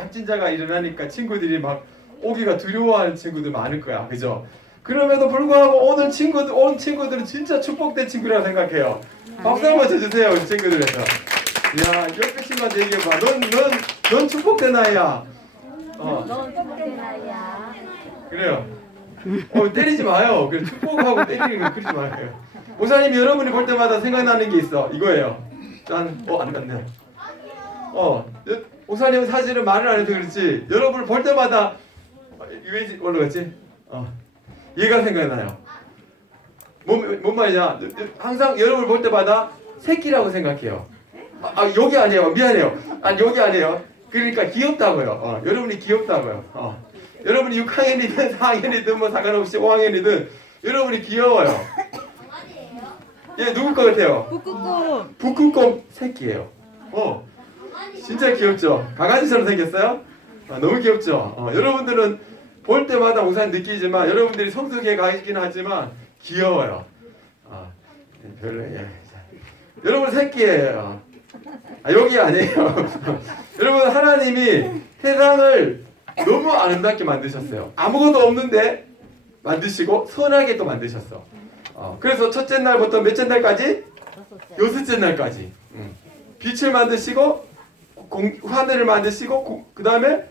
확진자가 일어나니까 친구들이 막 오기가 두려워하는 친구들 많을 거야, 그죠? 그럼에도 불구하고 오늘 친구들 온 친구들은 진짜 축복된 친구라고 생각해요. 박수 한번 쳐주세요, 우리 친구들에서. 야, 옆에 친구한테 얘기해봐. 넌, 넌, 넌 축복된 아이야. 어, 넌 축복된 아이야. 그래요. 어, 때리지 마요. 그 축복하고 때리는 거 그러지 마요. 목사님이 여러분이 볼 때마다 생각나는 게 있어. 이거예요. 짠. 어, 안 갔네. 어, 여- 목사님 사실은 말을 안 해도 그렇지. 여러분을 볼 때마다 어, 왜 올라갔지? 어, 얘가 생각나요. 뭔, 뭔 말이냐? 여- 여- 항상 여러분을 볼 때마다 새끼라고 생각해요. 아, 아, 여기 아니에요. 미안해요. 아, 여기 아니에요. 그러니까 귀엽다고요. 어, 여러분이 귀엽다고요. 어. 여러분이 6학년이든 4학년이든 뭐 상관없이 5학년이든 여러분이 귀여워요. 얘 누굴 것 같아요? 북극곰 북극곰 새끼예요. 어, 진짜 귀엽죠? 강아지처럼 생겼어요? 아, 너무 귀엽죠? 어, 여러분들은 볼 때마다 우산 느끼지만 여러분들이 성숙해 가긴 하지만 귀여워요. 아, 별로예요. 자, 여러분 새끼예요. 아, 여기 아니에요. 여러분 하나님이 세상을 너무 아름답게 만드셨어요. 아무것도 없는데 만드시고 선하게 또 만드셨어. 어, 그래서 첫째 날부터 몇째 날까지? 여섯째 날까지. 음. 빛을 만드시고 공, 하늘을 만드시고 그 다음에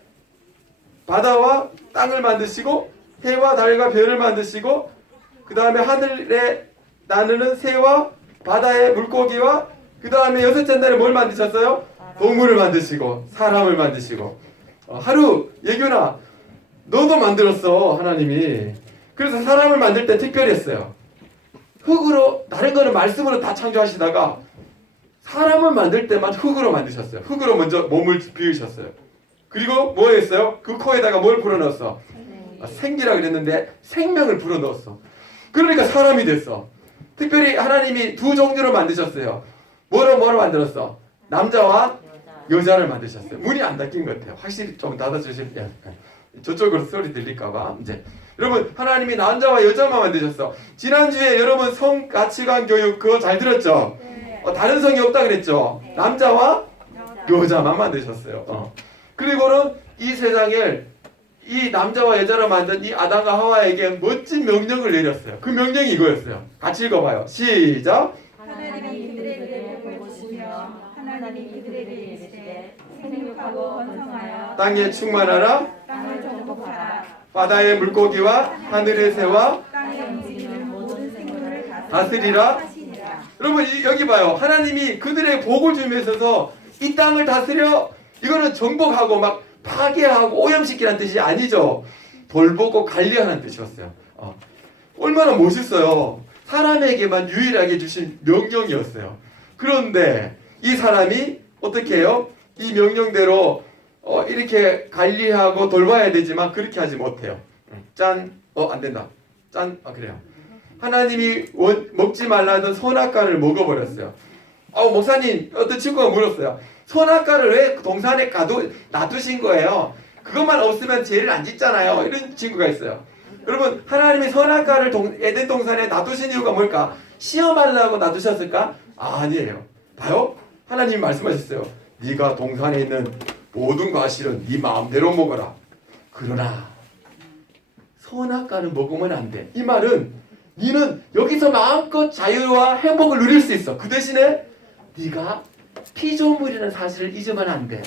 바다와 땅을 만드시고 해와 달과 별을 만드시고 그 다음에 하늘에 나르는 새와 바다의 물고기와 그 다음에 여섯째 날에 뭘 만드셨어요? 동물을 만드시고 사람을 만드시고. 어, 하루 예규나 너도 만들었어 하나님이. 그래서 사람을 만들 때 특별히 했어요. 흙으로 다른 거는 말씀으로 다 창조하시다가 사람을 만들 때만 흙으로 만드셨어요 흙으로 먼저 몸을 비우셨어요 그리고 뭐 했어요? 그 코에다가 뭘 불어넣었어? 아, 생기라 그랬는데 생명을 불어넣었어 그러니까 사람이 됐어 특별히 하나님이 두 종류로 만드셨어요 뭐로 뭐로 만들었어? 남자와 여자를 만드셨어요. 문이 안 닫힌 것 같아요. 확실히 좀 닫아주시면 저쪽으로 소리 들릴까봐 이제 여러분 하나님이 남자와 여자만 만드셨어. 지난주에 여러분 성 가치관 교육 그거 잘 들었죠? 어, 다른 성이 없다 그랬죠? 남자와 여자만 만드셨어요. 어. 그리고는 이 세상을 이 남자와 여자로 만든 이 아담과 하와에게 멋진 명령을 내렸어요. 그 명령이 이거였어요. 같이 읽어봐요. 시작. 하나님이 그들에게 보시며 하나님이 그들에게 이르시되 생육하고 번성하여 땅에 충만하라. 땅을 정복하라. 바다의 물고기와 하늘의 새와 땅에 움직이는 모든 생물을 다스리라. 여러분 이- 여기 봐요. 하나님이 그들의 복을 주면서 이 땅을 다스려 이거는 정복하고 막 파괴하고 오염시키라는 뜻이 아니죠. 돌보고 관리하는 뜻이었어요. 어. 얼마나 멋있어요. 사람에게만 유일하게 주신 명령이었어요. 그런데 이 사람이 어떻게 해요? 이 명령대로 어, 이렇게 관리하고 돌봐야 되지만 그렇게 하지 못해요. 음, 짠, 어, 안 된다. 짠, 아, 그래요. 하나님이 원- 먹지 말라던 선악과를 먹어버렸어요. 어, 목사님, 어떤 친구가 물었어요. 선악과를 왜 동산에 가도 놔두신 거예요? 그것만 없으면 죄를 안 짓잖아요. 이런 친구가 있어요. 여러분, 하나님이 선악과를 동, 에덴 동산에 놔두신 이유가 뭘까? 시험하려고 놔두셨을까? 아니에요. 봐요. 하나님이 말씀하셨어요. 네가 동산에 있는 모든 과실은 네 마음대로 먹어라. 그러나 선악과는 먹으면 안 돼. 이 말은 네는 여기서 마음껏 자유와 행복을 누릴 수 있어. 그 대신에 네가 피조물이라는 사실을 잊으면 안 돼.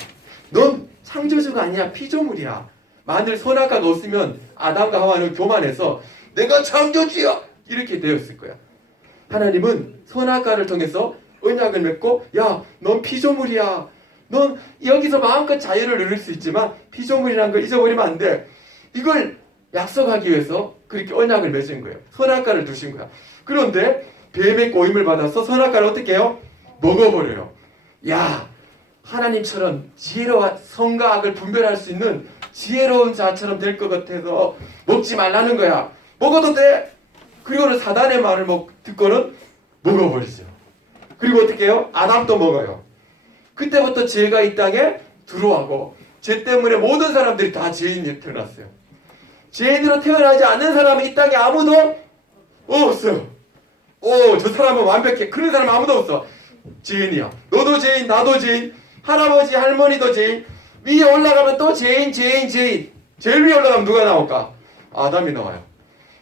넌 창조주가 아니야. 피조물이야. 만일 선악과가 없으면 아담과 하와는 교만해서 내가 창조주야 이렇게 되었을 거야. 하나님은 선악과를 통해서 언약을 맺고 야, 넌 피조물이야. 넌 여기서 마음껏 자유를 누릴 수 있지만 피조물이라는 걸 잊어버리면 안 돼. 이걸 약속하기 위해서 그렇게 언약을 맺은 거예요. 선악과를 두신 거야. 그런데 뱀의 꼬임을 받아서 선악과를 어떻게 해요? 먹어버려요. 야, 하나님처럼 지혜로운 성과 악을 분별할 수 있는 지혜로운 자처럼 될 것 같아서 먹지 말라는 거야. 먹어도 돼. 그리고는 사단의 말을 먹, 듣고는 먹어버리죠. 그리고 어떻게 해요? 아담도 먹어요. 그때부터 죄가 이 땅에 들어와고 죄 때문에 모든 사람들이 다 죄인이 태어났어요. 죄인으로 태어나지 않는 사람은 이 땅에 아무도 없어요. 오, 저 사람은 완벽해. 그런 사람 아무도 없어. 죄인이야. 너도 죄인, 나도 죄인, 할아버지, 할머니도 죄인, 위에 올라가면 또 죄인, 죄인, 죄인. 제일 위에 올라가면 누가 나올까? 아담이 나와요.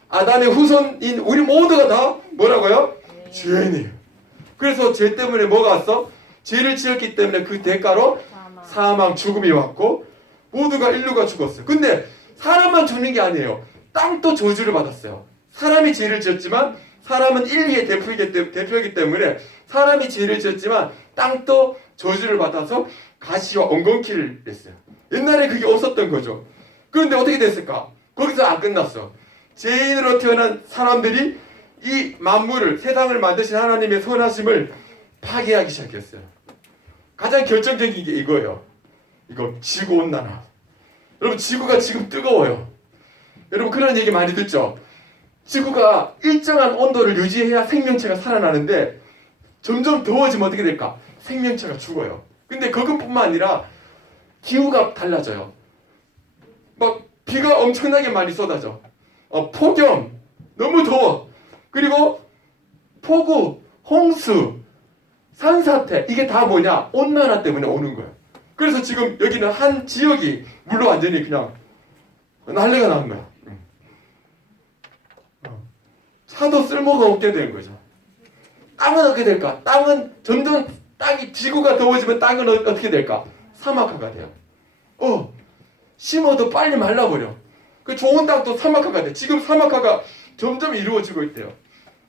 아담의 후손인 우리 모두가 다 뭐라고요? 죄인이에요. 그래서 죄 때문에 뭐가 왔어? 죄를 지었기 때문에 그 대가로 사망. 사망, 죽음이 왔고 모두가 인류가 죽었어요. 근데 사람만 죽는 게 아니에요. 땅도 저주를 받았어요. 사람이 죄를 지었지만 사람은 인류의 대표이기, 때문에 사람이 죄를 지었지만 땅도 저주를 받아서 가시와 엉겅퀴를 냈어요. 옛날에 그게 없었던 거죠. 그런데 어떻게 됐을까? 거기서 안 끝났어. 죄인으로 태어난 사람들이 이 만물을 세상을 만드신 하나님의 선하심을 파괴하기 시작했어요. 가장 결정적인 게 이거예요. 이거 지구 온난화. 여러분 지구가 지금 뜨거워요. 여러분 그런 얘기 많이 듣죠. 지구가 일정한 온도를 유지해야 생명체가 살아나는데 점점 더워지면 어떻게 될까? 생명체가 죽어요. 근데 그것뿐만 아니라 기후가 달라져요. 막 비가 엄청나게 많이 쏟아져. 어, 폭염, 너무 더워. 그리고 폭우, 홍수, 산사태 이게 다 뭐냐? 온난화 때문에 오는 거예요. 그래서 지금 여기는 한 지역이 물로 완전히 그냥 난리가 나는 거야. 응. 어. 쓸모가 없게 되는 거죠. 땅은 어떻게 될까? 땅은 점점 땅이 지구가 더워지면 땅은 어- 어떻게 될까? 사막화가 돼요. 어, 심어도 빨리 말라버려. 그 좋은 땅도 사막화가 돼. 지금 사막화가 점점 이루어지고 있대요.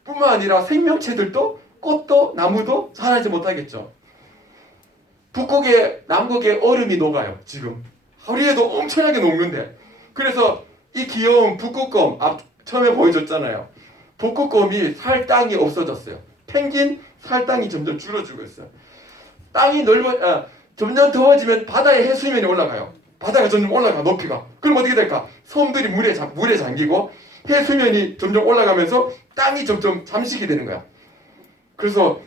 뿐만 아니라 생명체들도 꽃도 나무도 자라지 못하겠죠. 북극에 남극에 얼음이 녹아요. 지금 하루에도 엄청나게 녹는데 그래서 이 귀여운 북극곰 앞 처음에 보여줬잖아요. 북극곰이 살 땅이 없어졌어요. 펭귄 살 땅이 점점 줄어들고 있어요. 땅이 넓어 아, 점점 더워지면 바다의 해수면이 올라가요. 바다가 점점 올라가 높이가. 그럼 어떻게 될까? 섬들이 물에 잠 물에 잠기고 해수면이 점점 올라가면서 땅이 점점 잠식이 되는 거야. 그래서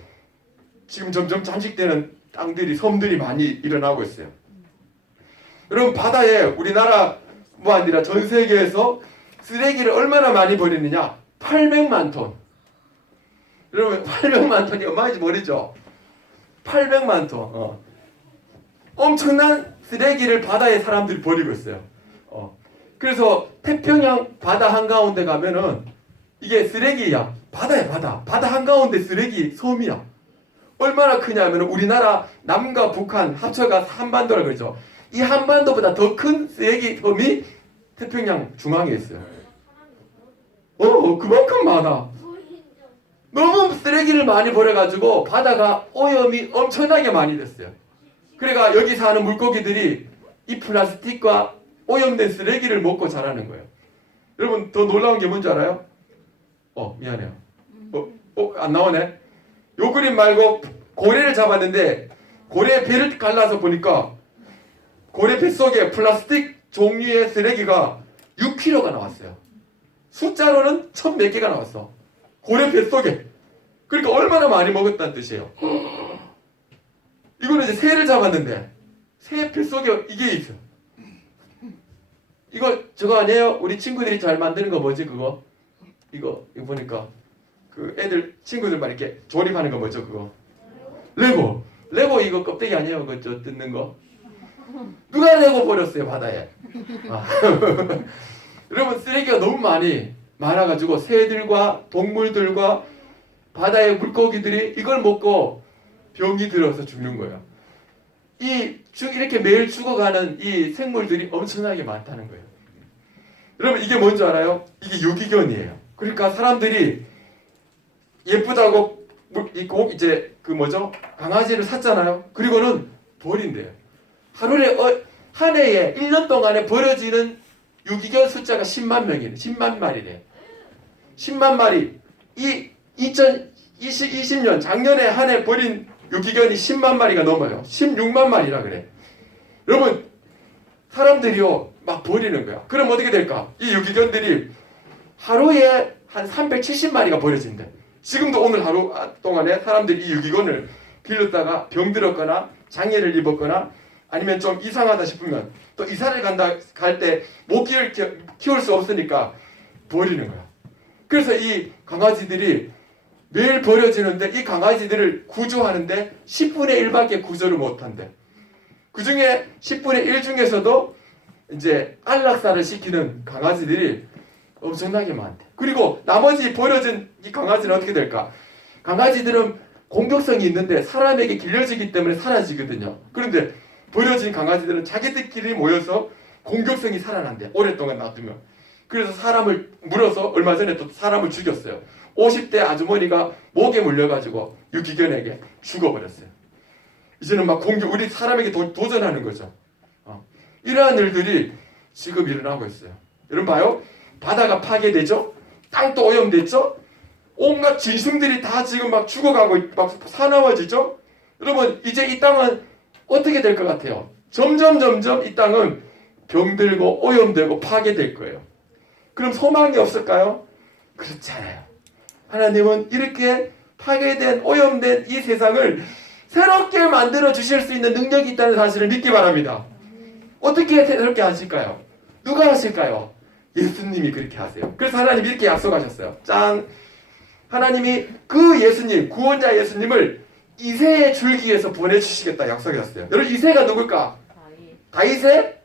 지금 점점 잠식되는 땅들이 섬들이 많이 일어나고 있어요. 여러분 바다에 우리나라뿐 아니라 전 세계에서 쓰레기를 얼마나 많이 버리느냐? 800만 톤. 여러분 800만 톤이 얼마인지 모르죠? 800만 톤. 어. 엄청난 쓰레기를 바다에 사람들이 버리고 있어요. 어. 그래서 태평양 바다 한가운데 가면은 이게 쓰레기야. 바다야 바다. 바다 한가운데 쓰레기 섬이야. 얼마나 크냐면 우리나라 남과 북한 합쳐가 한반도라 그러죠. 이 한반도보다 더큰 쓰레기 섬이 태평양 중앙에 있어요. 어, 그만큼 많아. 너무 쓰레기를 많이 버려가지고 바다가 오염이 엄청나게 많이 됐어요. 그러니까 여기 사는 물고기들이 이 플라스틱과 오염된 쓰레기를 먹고 자라는 거예요. 여러분 더 놀라운 게 뭔지 알아요? 어 미안해요. 어, 어, 안 나오네. 요 그림 말고 고래를 잡았는데 고래 배를 갈라서 보니까 고래 뱃속에 플라스틱 종류의 쓰레기가 6kg가 나왔어요. 숫자로는 천 몇 개가 나왔어. 고래 뱃속에. 그러니까 얼마나 많이 먹었다는 뜻이에요. 이거는 이제 새를 잡았는데 새 뱃속에 이게 있어. 이거 저거 아니에요? 우리 친구들이 잘 만드는 거 뭐지 그거? 이거 이거 보니까 그 애들 친구들만 이렇게 조립하는 거 뭐죠 그거? 레고. 레고 이거 껍데기 아니에요? 그저 뜯는 거? 누가 레고 버렸어요 바다에? 아. 여러분 쓰레기가 너무 많이 많아가지고 새들과 동물들과 바다의 물고기들이 이걸 먹고 병이 들어서 죽는 거예요. 이 죽- 이렇게 매일 죽어가는 이 생물들이 엄청나게 많다는 거예요. 여러분 이게 뭔지 알아요? 이게 유기견이에요. 그러니까 사람들이 예쁘다고 물- 이꼭 이제 그 뭐죠 강아지를 샀잖아요. 그리고는 버린대요. 하루에 어, 한 해에 1년 동안에 버려지는 유기견 숫자가 10만 명이래. 10만 마리래. 10만 마리. 이 2020년 작년에 한 해 버린 유기견이 10만 마리가 넘어요. 16만 마리라 그래. 여러분 사람들이요 막 버리는 거야. 그럼 어떻게 될까? 이 유기견들이 하루에 한 370마리가 버려진대. 지금도 오늘 하루 동안에 사람들이 이 유기견을 길렀다가 병들었거나 장애를 입었거나 아니면 좀 이상하다 싶으면 또 이사를 간다 갈 때 못 키울, 키울 수 없으니까 버리는 거야. 그래서 이 강아지들이 매일 버려지는데 이 강아지들을 구조하는데 10분의 1밖에 구조를 못 한대. 그 중에 10분의 1 중에서도 이제 안락사를 시키는 강아지들이 엄청나게 많대. 그리고 나머지 버려진 이 강아지는 어떻게 될까? 강아지들은 공격성이 있는데 사람에게 길려지기 때문에 사라지거든요. 그런데 버려진 강아지들은 자기들끼리 모여서 공격성이 살아난대. 오랫동안 놔두면. 그래서 사람을 물어서 얼마 전에 또 사람을 죽였어요. 50대 아주머니가 목에 물려가지고 유기견에게 죽어버렸어요. 이제는 막 공격, 우리 사람에게 도, 도전하는 거죠. 어. 이러한 일들이 지금 일어나고 있어요. 여러분 봐요. 바다가 파괴되죠? 땅도 오염됐죠? 온갖 짐승들이 다 지금 막 죽어가고 있- 막 사나워지죠? 여러분 이제 이 땅은 어떻게 될 것 같아요? 점점 점점 이 땅은 병들고 오염되고 파괴될 거예요. 그럼 소망이 없을까요? 그렇지 않아요. 하나님은 이렇게 파괴된 오염된 이 세상을 새롭게 만들어 주실 수 있는 능력이 있다는 사실을 믿기 바랍니다. 어떻게 새롭게 하실까요? 누가 하실까요? 예수님이 그렇게 하세요. 그래서 하나님이 이렇게 약속하셨어요. 짠! 하나님이 그 예수님, 구원자 예수님을 이세의 줄기에서 보내주시겠다 약속하셨어요. 여러분 이세가 누굴까? 다윗의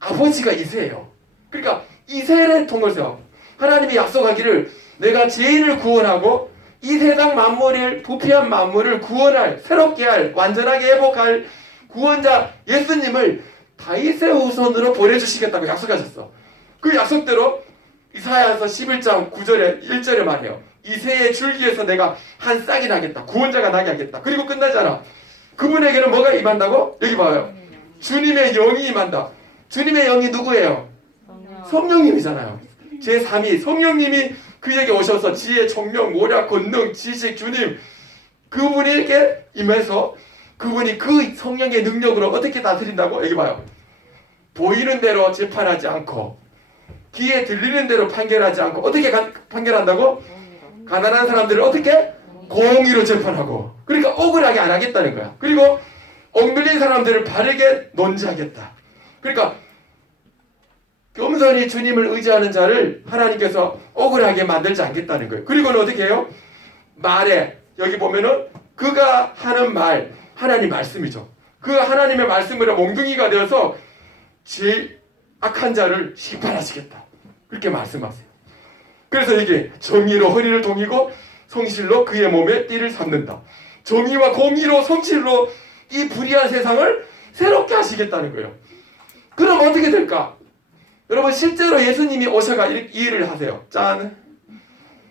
아버지가 이세예요. 그러니까 이세를 통해서 하나님이 약속하기를 내가 죄인을 구원하고 이 세상 만물을 부패한 만물을 구원할 새롭게 할 완전하게 회복할 구원자 예수님을 다윗의 후손으로 보내주시겠다고 약속하셨어. 그 약속대로 이사야서 11장 9절에 1절에 말해요. 이세의 줄기에서 내가 한 싹이 나겠다. 구원자가 나게 하겠다. 그리고 끝나잖아. 그분에게는 뭐가 임한다고? 여기 봐요. 주님의 영이 임한다. 주님의 영이 누구예요? 성령님이잖아요. 제3위 성령님이 그에게 오셔서 지혜, 총명, 모략, 권능, 지식, 주님 그분이 이렇게 임해서 그분이 그 성령의 능력으로 어떻게 다스린다고? 여기 봐요. 보이는 대로 재판하지 않고 귀에 들리는 대로 판결하지 않고 어떻게 가- 판결한다고? 가난한 사람들을 어떻게? 공의로 재판하고 그러니까 억울하게 안 하겠다는 거야. 그리고 억눌린 사람들을 바르게 논지하겠다. 그러니까 겸손히 주님을 의지하는 자를 하나님께서 억울하게 만들지 않겠다는 거예요. 그리고는 어떻게 해요? 말에 여기 보면은 그가 하는 말 하나님 말씀이죠. 그 하나님의 말씀으로 몽둥이가 되어서 악한 자를 심판하시겠다. 그렇게 말씀하세요. 그래서 이게 정의로 허리를 동이고 성실로 그의 몸에 띠를 삼는다. 정의와 공의로 성실로 이 불의한 세상을 새롭게 하시겠다는 거예요. 그럼 어떻게 될까? 여러분 실제로 예수님이 오셔가 이, 이 일을 하세요. 짠.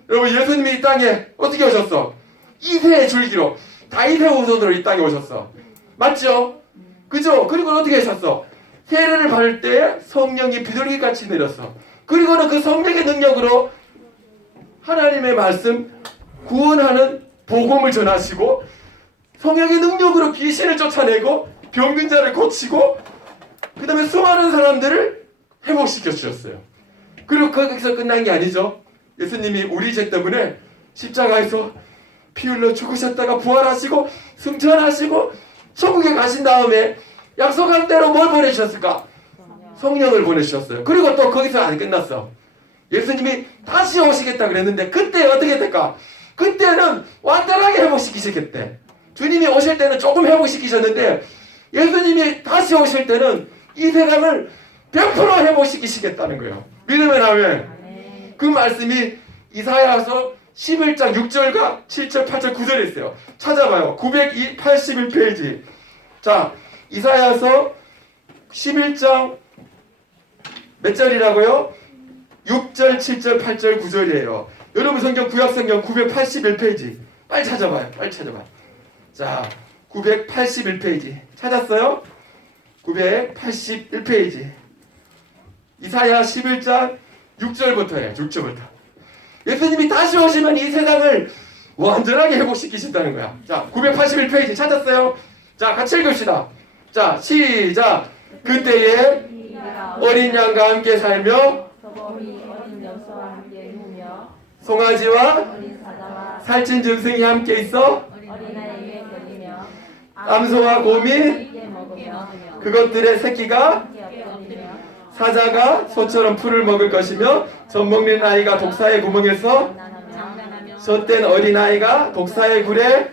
여러분 예수님이 이 땅에 어떻게 오셨어? 이세의 줄기로 다윗의 후손으로 이 땅에 오셨어. 맞죠? 그죠? 그리고 어떻게 하셨어? 세례를 받을 때 성령이 비둘기 같이 내렸어. 그리고는 그 성령의 능력으로 하나님의 말씀 구원하는 복음을 전하시고 성령의 능력으로 귀신을 쫓아내고 병든 자를 고치고 그 다음에 수많은 사람들을 회복시켜 주셨어요. 그리고 거기서 끝난 게 아니죠. 예수님이 우리 죄 때문에 십자가에서 피 흘려 죽으셨다가 부활하시고 승천하시고 천국에 가신 다음에 약속한 대로 뭘 보내주셨을까? 성령을 보내주셨어요. 그리고 또 거기서 안 끝났어. 예수님이 다시 오시겠다 그랬는데 그때 어떻게 될까? 그때는 완전하게 회복시키시겠대. 주님이 오실 때는 조금 회복시키셨는데 예수님이 다시 오실 때는 이 세상을 100% 회복시키시겠다는 거예요. 믿으면 하면 그 말씀이 이사야서 11장 6절과 7절, 8절, 9절에 있어요. 찾아봐요. 981페이지. 자, 이사야서 11장 몇 절이라고요? 6절, 7절, 8절, 9절이에요. 여러분 성경 구약 성경 981페이지. 빨리 찾아봐요. 빨리 찾아봐요. 자, 981페이지. 찾았어요? 981페이지. 이사야 11장 6절부터예요. 6절부터. 예수님이 다시 오시면 이 세상을 완전하게 회복시키신다는 거야. 자, 981페이지 찾았어요? 자, 같이 읽읍시다. 자, 시작. 그때에 어린 양과 함께 살며 송아지와 살찐 짐승이 함께 있어 암소와 곰이 그것들의 새끼가 사자가 소처럼 풀을 먹을 것이며 젖먹는 아이가 독사의 구멍에서 젖된 어린아이가 독사의 굴에.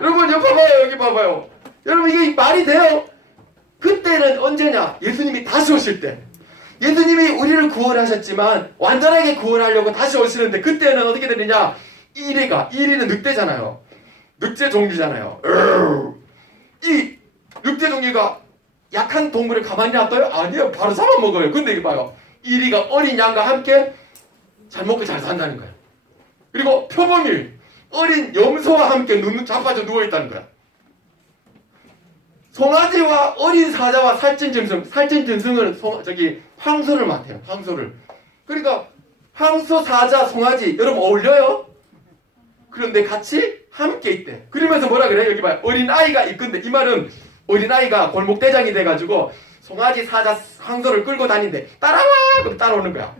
여러분 여기 봐봐요 여기 봐봐요 여러분 이게 말이 돼요? 그때는 언제냐? 예수님이 다시 오실 때. 예수님이 우리를 구원하셨지만 완전하게 구원하려고 다시 오시는데 그때는 어떻게 되느냐? 1위가 1위는 늑대잖아요. 늑대 종류잖아요. 으으. 이 늑대 종류가 약한 동물을 가만히 놔둬요? 아니요. 바로 잡아먹어요. 근데 이게 봐요. 1위가 어린 양과 함께 잘 먹고 잘 산다는 거야. 그리고 표범일 어린 염소와 함께 눈 자빠져 누워 있다는 거야. 송아지와 어린 사자와 살찐 짐승, 살찐 짐승은 송, 저기 황소를 맡아요. 황소를. 그러니까 황소, 사자, 송아지 여러분 어울려요? 그런데 같이 함께 있대. 그러면서 뭐라 그래? 여기 봐요. 어린 아이가 있건데 이 말은 어린 아이가 골목 대장이 돼가지고 송아지, 사자, 황소를 끌고 다닌대. 따라와! 그럼 따라오는 거야.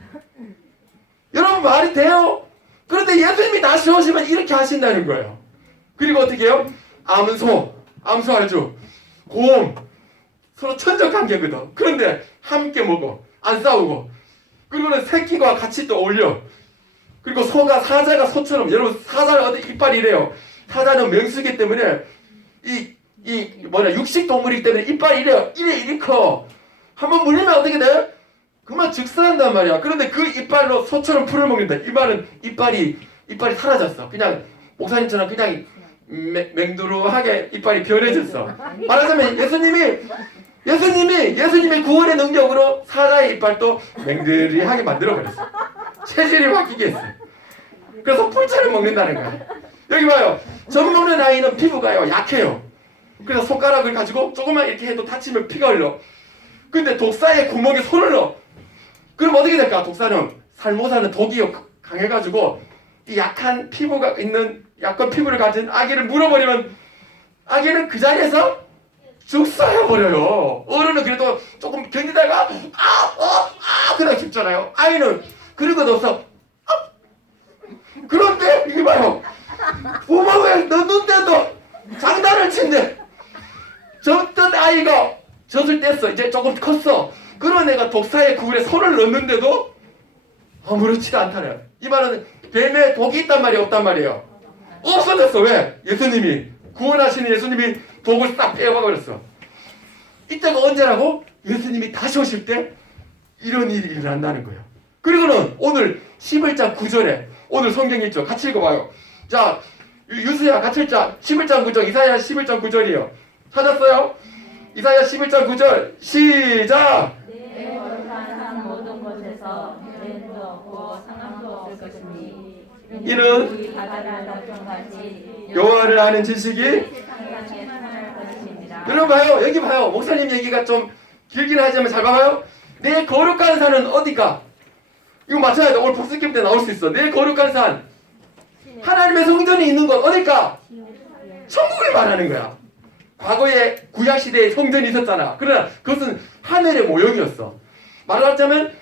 여러분 말이 돼요? 그런데 예수님이 다시 오시면 이렇게 하신다는 거예요. 그리고 어떻게 해요? 암소, 암소 알죠? 곰, 서로 천적 관계거든. 그런데 함께 먹어. 안 싸우고. 그리고는 새끼가 같이 또 어울려. 그리고 소가 사자가 소처럼 여러분 사자는 어디 이빨이 이래요. 사자는 명수기 때문에 이 이 뭐냐 육식 동물이기 때문에 이빨이 이래요. 이래 이리 커. 한번 물리면 어떻게 돼? 그만 즉사한단 말이야. 그런데 그 이빨로 소처럼 풀을 먹는다. 이 말은 이빨이 이빨이 사라졌어. 그냥 목사님처럼 그냥 맹- 맹두루하게 이빨이 변해졌어. 말하자면 예수님이 예수님이 예수님의 구원의 능력으로 사자의 이빨도 맹들이하게 만들어 버렸어. 체질이 바뀌게 했어. 그래서 풀처럼 먹는다는 거야. 여기 봐요. 젖 먹는 아이는 피부가요 약해요. 그래서 손가락을 가지고 조금만 이렇게 해도 다치면 피가 흘러. 근데 독사의 구멍에 손을 넣어. 그럼 어떻게 될까? 독사는 살모사는 독이 강해가지고 이 약한 피부가 있는 약한 피부를 가진 아기를 물어버리면 아기는 그 자리에서 죽사해 버려요. 어른은 그래도 조금 견디다가 아어아 그러다 죽잖아요. 아이는 그런 것 없어. 아! 그런데 이게 봐요. 부모에 넣는데도 장난을 친대. 졌던 아이가 젖을 뗐어. 이제 조금 컸어. 그런 애가 독사의 굴에 손을 넣는데도 아무렇지도 않다네요. 이 말은 뱀에 독이 있단 말이 없단 말이에요. 없어졌어. 왜? 예수님이 구원하시는 예수님이 독을 싹 빼어버렸어. 이때가 언제라고? 예수님이 다시 오실 때 이런 일이 일어난다는 거예요. 그리고는 오늘 11장 9절에 오늘 성경 있죠. 같이 읽어봐요. 자, 유- 유수야 같이 읽자. 11장 9절, 이사야 11장 9절이에요. 찾았어요? 이사야 11장 9절 시작! 내 이는 여호와를 아는 지식이. 여러분 봐요. 여기 봐요. 목사님 얘기가 좀 길긴 하지만 잘 봐봐요. 내 거룩한 산은 어디가? 이거 맞춰야 돼. 오늘 복습 때 나올 수 있어. 내 거룩한 산. 하나님의 성전이 있는 곳 어딜까? 천국을 말하는 거야. 과거에 구약 시대에 성전이 있었잖아. 그러나 그것은 하늘의 모형이었어. 말하자면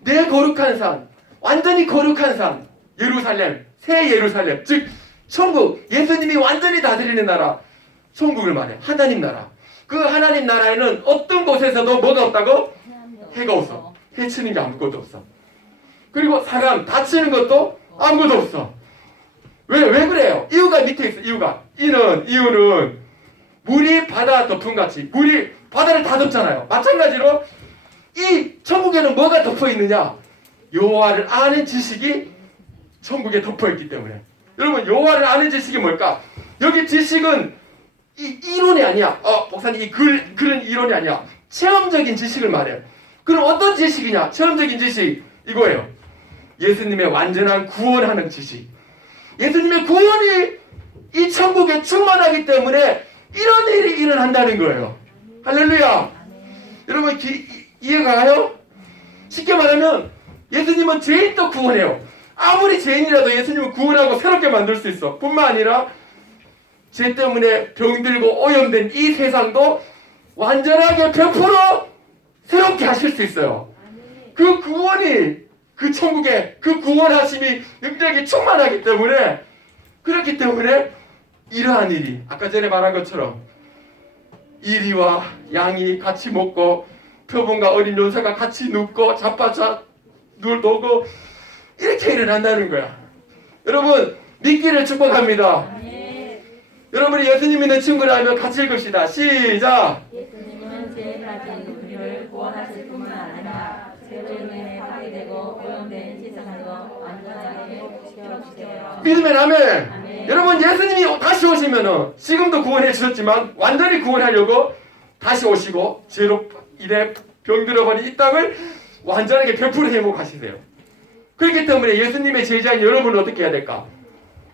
내 거룩한 산, 완전히 거룩한 산, 예루살렘, 새 예루살렘, 즉 천국, 예수님이 완전히 다스리는 나라, 천국을 말해. 하나님 나라. 그 하나님 나라에는 어떤 곳에서도 뭐가 없다고? 해가 없어. 해치는 게 아무것도 없어. 그리고 사람 다치는 것도 아무것도 없어. 왜, 왜 그래요? 이유가 밑에 있어, 이유가. 이는, 이유는 물이 바다 덮음 같이 물이 바다를 다 덮잖아요. 마찬가지로 이 천국에는 뭐가 덮어 있느냐? 여호와를 아는 지식이 천국에 덮어 있기 때문에. 여러분 여호와를 아는 지식이 뭘까? 여기 지식은 이 이론이 아니야. 어, 목사님 이 글, 글은 이론이 아니야. 체험적인 지식을 말해. 그럼 어떤 지식이냐? 체험적인 지식 이거예요. 예수님의 완전한 구원하는 지식. 예수님의 구원이 이 천국에 충만하기 때문에 이런 일이 일어난다는 거예요. 할렐루야. 여러분 기, 이- 이해가 가요? 쉽게 말하면 예수님은 죄인도 구원해요. 아무리 죄인이라도 예수님은 구원하고 새롭게 만들 수 있어. 뿐만 아니라 죄 때문에 병들고 오염된 이 세상도 완전하게 100% 새롭게 하실 수 있어요. 그 구원이 그 천국에 그 구원하심이 능력이 충만하기 때문에 그렇기 때문에 이러한 일이 아까 전에 말한 것처럼 이리와 양이 같이 먹고 표본과 어린 연사가 같이 눕고 자빠져 누울 도고 이렇게 일어난다는 거야. 여러분 믿기를 축복합니다. 아멘. 여러분이 예수님 믿는 친구라면 같이 읽읍시다. 시작. 예수님은 죄 가진 우리를 구원하실 뿐만 아니라 죄로인해 파괴되고 오염된 세상에서 완전하게 지어주세요. 믿으면 아멘. 아멘. 여러분 예수님이 다시 오시면은 지금도 구원해 주셨지만 완전히 구원하려고 다시 오시고 죄로 이래 병들어 버린 이 땅을 완전하게 100% 회복하시세요. 그렇기 때문에 예수님의 제자인 여러분은 어떻게 해야 될까?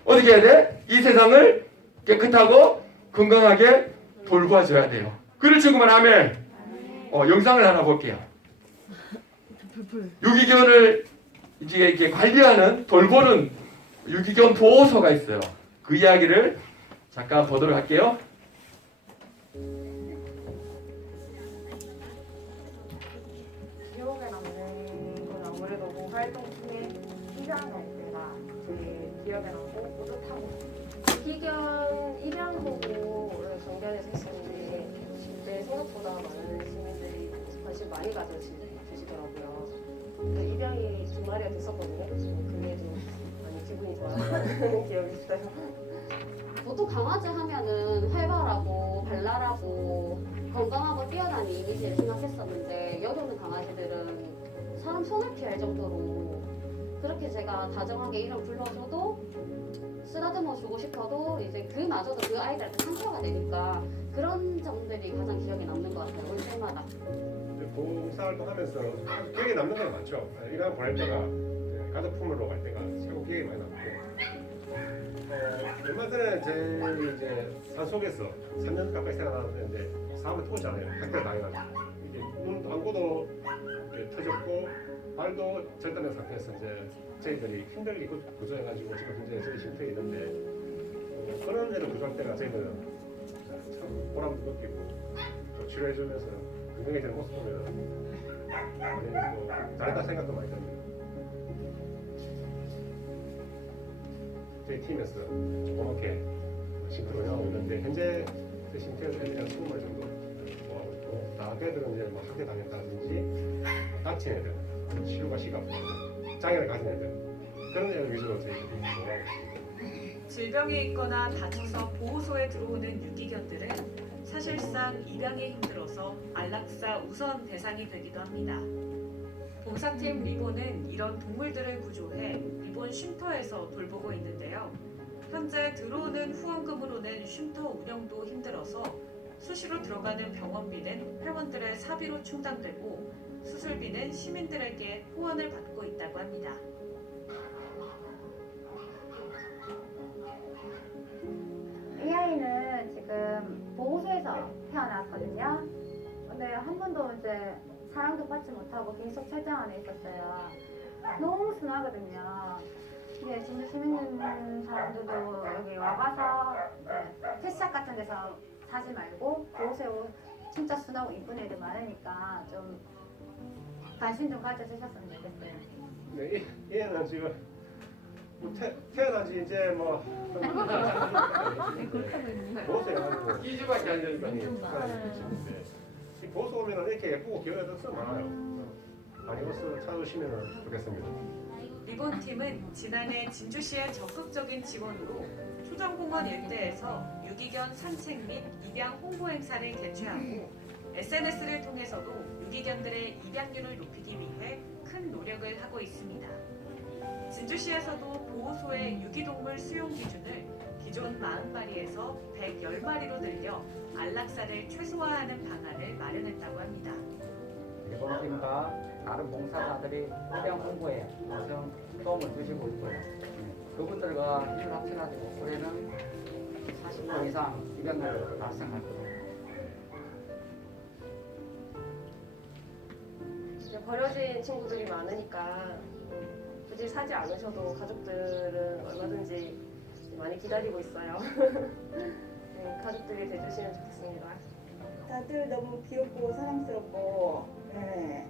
어떻게 해야 돼? 이 세상을 깨끗하고 건강하게 돌보아줘야 돼요. 그럴 친구만 아멘. 어, 영상을 하나 볼게요. 유기견을 이제 이렇게 관리하는 돌보는 유기견 보호소가 있어요. 그 이야기를 잠깐 보도록 할게요. 뭐 활동 입양할 때가 되게 기억에 남고 뿌듯하고 기견 입양 보고를 강변에서 했었는데 그때 생각보다 많은 시민들이 관심 많이 가져주시더라고요. 근데 입양이 두 마리가 됐었거든요. 그게 좀 많이 기분이 좋았던 기억이 있어요. 보통 강아지 하면은 활발하고 발랄하고 건강하고 뛰어난 이미지를 생각했었는데 여기 오는 강아지들은 사람 손을 피할 정도로 그렇게 제가 다정하게 이름 불러줘도 쓰다듬어 주고 싶어도 이제 그마저도 그 아이들한테 상처가 되니까 그런 점들이 가장 기억에 남는 것 같아요 올 때마다 봉사활동 하면서 기억에 남는 건 많죠. 일한 보낼 때가 이제 가족품으로 갈 때가 최고 기억에 많이 남고 어, 얼마 전에 제 이제 산속에서 3년 가까이 생활하는데 사람을 토잖아요. 학대를 당해가지고 이게 눈 안고도 이렇게 터졌고 발도 절단된 상태에서 이제 저희들이 힘들게 구- 구조해가지고 지금 현재 저희 쉼터에 있는데 어, 그런 애를 구조할 때가 저희들은 참 보람도 느끼고 또 치료해주면서 건강해지는 모습 보면 많이 또 잘했다 생각도 많이 듭니다. 저희 팀에서 조그맣게 하고 있는데 현재 그 쉼터에서 애들이 한 20마리 정도 모아고 있고 다 애들은 이제 뭐 학대 당했다든지 다친 애들 치료가 없는 장애를 가진 애들 그런 애들 위주로 저희들이 모아고 있습니다. 질병이 있거나 다쳐서 보호소에 들어오는 유기견들은 사실상 입양에 힘들어서 안락사 우선 대상이 되기도 합니다. 봉사팀 리본은 이런 동물들을 구조해 리본 쉼터에서 돌보고 있는데요. 현재 들어오는 후원금으로는 쉼터 운영도 힘들어서 수시로 들어가는 병원비는 회원들의 사비로 충당되고 수술비는 시민들에게 후원을 받고 있다고 합니다. 이 아이는 지금 보호소에서 태어났거든요. 근데 한 번도 이제 사랑도 받지 못하고 계속 철장 안에 있었어요. 너무 순하거든요. 이게 진짜 재밌는 사람들도 여기 와봐서 이제 패스샵 같은 데서 사지 말고 보호소에 오- 진짜 순하고 이쁜 애들 많으니까 좀 관심 좀 가져주셨으면 좋겠어요. 네, 이- 얘는 지금 뭐 태, 태어난 지 이제 뭐 이 주밖에 안 되니까. 이 보호소 오면 이렇게 예쁘고 귀여운 애들 참 많아요. 많이 와서 찾아주시면 좋겠습니다. 리본팀은 지난해 진주시의 적극적인 지원으로 초정공원 일대에서 유기견 산책 및 입양 홍보 행사를 개최하고 SNS를 통해서도 유기견들의 입양률을 높이기 위해 큰 노력을 하고 있습니다. 진주시에서도 보호소의 유기동물 수용 기준을 기존 40마리에서 110마리로 늘려 안락사를 최소화하는 방안을 마련했다고 합니다. 일본팀과 다른 봉사자들이 입양 홍보에 엄청 도움을 주시고 있고요. 네, 그분들과 힘을 합쳐가지고 올해는 40명 이상 입양을 달성할 겁니다. 버려진 친구들이 많으니까 굳이 사지 않으셔도 가족들은 얼마든지 많이 기다리고 있어요. 네, 가족들이 돼주시면 좋겠습니다. 다들 너무 귀엽고 사랑스럽고 네.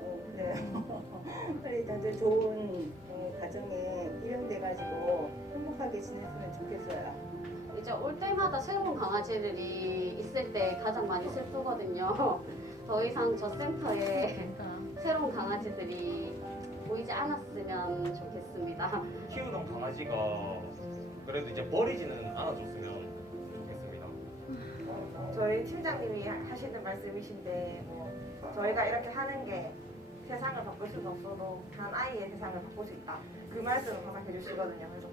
어, 그래요. 빨리 다들 좋은 어, 가정에 입양돼가지고 행복하게 지냈으면 좋겠어요. 이제 올 때마다 새로운 강아지들이 있을 때 가장 많이 슬프거든요. 더 이상 저 센터에 새로운 강아지들이 보이지 않았으면 좋겠습니다. 키우던 강아지가 그래도 이제 버리지는 않아줬으면 저희 팀장님이 하- 하시는 말씀이신데 뭐 저희가 이렇게 하는 게 세상을 바꿀 수는 없어도 한 아이의 세상을 바꿀 수 있다. 그 말씀을 항상 해주시거든요. 그래서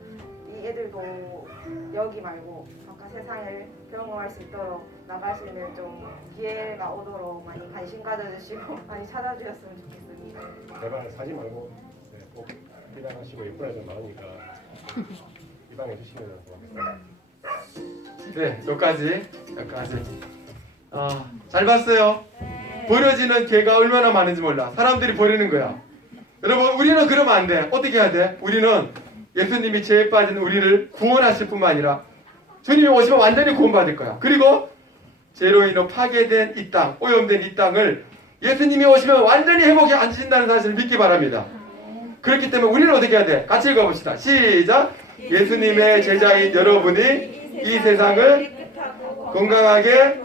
이 애들도 여기 말고 바깥 세상을 경험할 수 있도록 나갈 수 있는 좀 기회가 오도록 많이 관심 가져주시고 많이 찾아주셨으면 좋겠습니다. 제발 사지 말고 네, 꼭 기다하시고 예쁜 애들 많으니까 이방해 주시면 고맙겠습니다. 네, 여기까지. 여기까지. 아, 잘 봤어요. 버려지는 개가 얼마나 많은지 몰라. 사람들이 버리는 거야. 여러분, 우리는 그러면 안 돼. 어떻게 해야 돼? 우리는 예수님이 죄에 빠진 우리를 구원하실 뿐만 아니라 주님이 오시면 완전히 구원받을 거야. 그리고 죄로 인해 파괴된 이 땅, 오염된 이 땅을 예수님이 오시면 완전히 회복해 앉으신다는 사실을 믿기 바랍니다. 그렇기 때문에 우리는 어떻게 해야 돼? 같이 읽어봅시다. 시작! 예수님의 제자인 여러분이 이 세상을 건강하게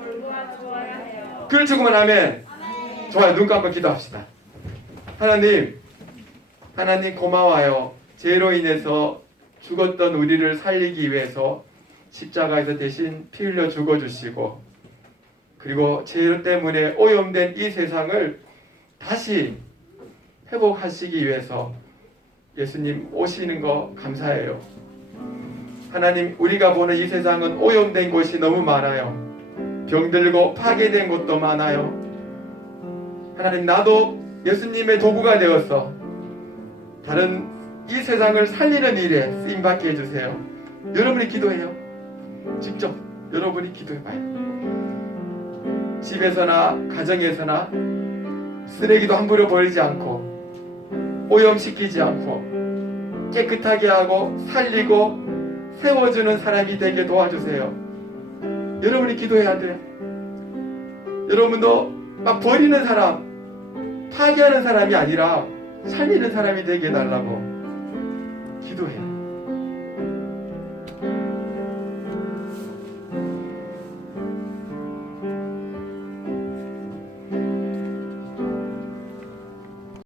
그만 아멘 좋아요 눈 감고 기도합시다 하나님 하나님 고마워요 죄로 인해서 죽었던 우리를 살리기 위해서 십자가에서 대신 피 흘려 죽어주시고 그리고 죄 때문에 오염된 이 세상을 다시 회복하시기 위해서 예수님 오시는 거 감사해요 하나님 우리가 보는 이 세상은 오염된 곳이 너무 많아요 병들고 파괴된 곳도 많아요. 하나님 나도 예수님의 도구가 되어서 다른 이 세상을 살리는 일에 쓰임 받게 해주세요. 여러분이 기도해요. 직접 여러분이 기도해봐요. 집에서나 가정에서나 쓰레기도 함부로 버리지 않고 오염시키지 않고 깨끗하게 하고 살리고 세워주는 사람이 되게 도와주세요. 여러분이 기도해야 돼. 여러분도 막 버리는 사람, 파괴하는 사람이 아니라 살리는 사람이 되게 해달라고 기도해.